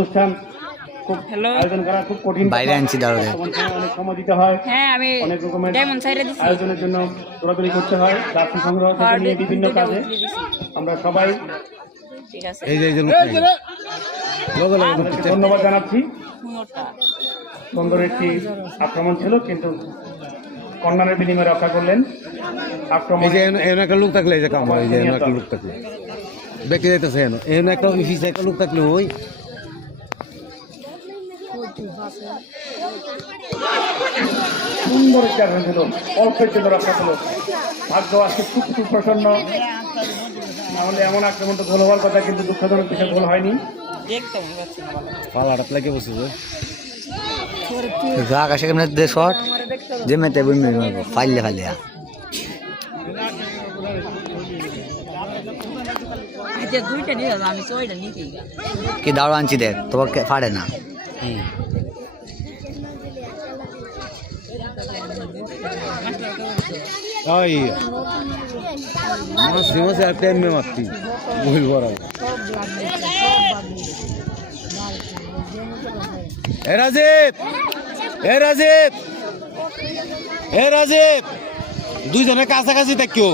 অনুষ্ঠান খুব আয়োজন করা খুব কঠিন, বাইরে আনছি দাঁড়াতে অনেক সময় দিতে হয়, আমি অনেক রকমের আয়োজনের জন্য দৌড়াদৌড়ি করতে হয়, রাশি সংগ্রহ থেকে নিয়ে বিভিন্ন কাজে আমরা সবাই ঠিক আছে ধন্যবাদ জানাচ্ছি। সুন্দর একটি আক্রমণ ছিল, কিন্তু কর্নারের বিনিময়ে রক্ষা করলেন। আক্রমণ একটা লোক থাকলে এই যে কাম হয়, একটা লোক থাকলে বেঁকে যাইতেছে, একটা অফিসে একটা লোক থাকলে ওই সুন্দর একটি আক্রমণ ছিল, অল্পের জন্য রক্ষা ছিল। ভাগ্য আজকে খুব সুপ্রসন্ন, নাহলে এমন আক্রমণ তো গোল হওয়ার কথা, কিন্তু দুঃখজনক বিষয় গোল হয়নি। পালাটা লাগে বসেছে আকাশে কেমন শট যে মেতে বই ফাইলে ফাইলে কি দাঁড়ো আনছি দেখ, তোমাকে ফাড়ে না। মাসে একটা এমনি মারতি বই বড় রাজীব দুইজনের কাছাকাছি দেখ কেউ